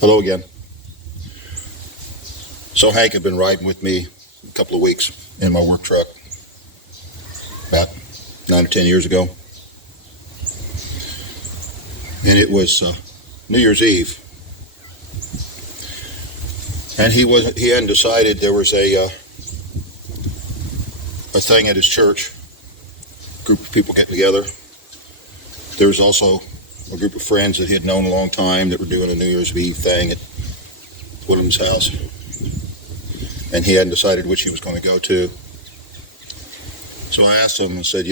Hello again. So Hank had been riding with me a couple of weeks in my work truck about 9 or 10 years ago. And it was New Year's Eve. And he hadn't decided there was a thing at his church, a group of people getting together. There was also a group of friends that he had known a long time that were doing a New Year's Eve thing at one of his house. And he hadn't decided which he was going to go to. So I asked him and said,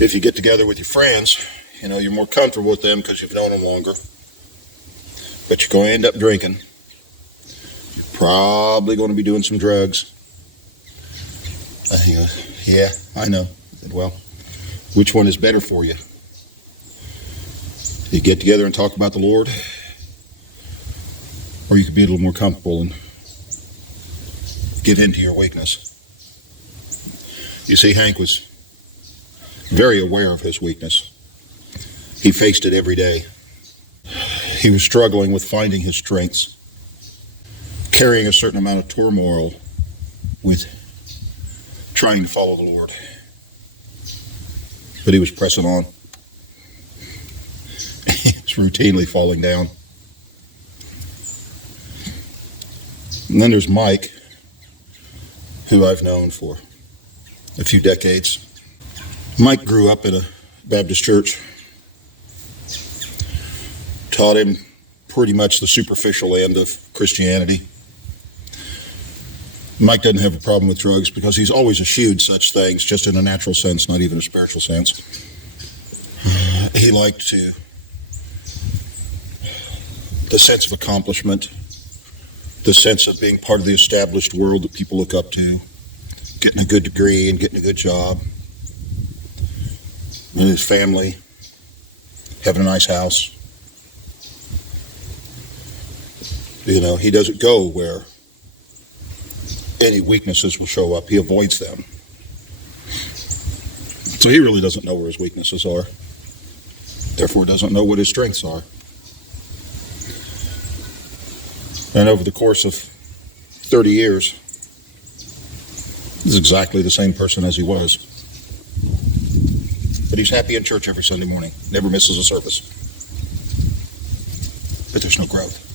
if you get together with your friends, you're more comfortable with them because you've known them longer. But you're going to end up drinking. You're probably going to be doing some drugs. He goes, yeah, I know. I said, well, which one is better for you? You get together and talk about the Lord, or you could be a little more comfortable and give in to your weakness. You see, Hank was very aware of his weakness. He faced it every day. He was struggling with finding his strengths, carrying a certain amount of turmoil with trying to follow the Lord. But he was pressing on. He was routinely falling down. And then there's Mike, who I've known for a few decades. Mike grew up in a Baptist church. Taught him pretty much the superficial end of Christianity. Mike doesn't have a problem with drugs because he's always eschewed such things, just in a natural sense, not even a spiritual sense. He liked the sense of accomplishment, the sense of being part of the established world that people look up to, getting a good degree and getting a good job, and his family, having a nice house. He doesn't go where any weaknesses will show up. He avoids them. So he really doesn't know where his weaknesses are. Therefore, doesn't know what his strengths are. And over the course of 30 years, he's exactly the same person as he was. But he's happy in church every Sunday morning. Never misses a service. But there's no growth.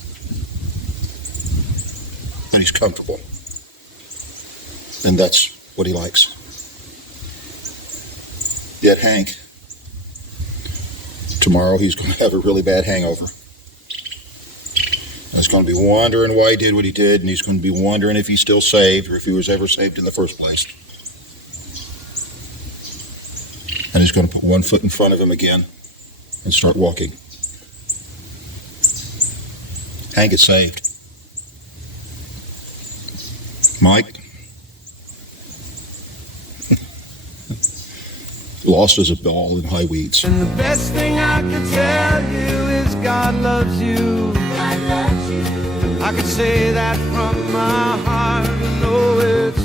But he's comfortable. And that's what he likes. Yet Hank, tomorrow he's going to have a really bad hangover. And he's going to be wondering why he did what he did, and he's going to be wondering if he's still saved or if he was ever saved in the first place. And he's going to put one foot in front of him again and start walking. Hank is saved. Mike, lost as a ball in high weeds. And the best thing I could tell you is God loves you. God loves you. I could say that from my heart, I know it's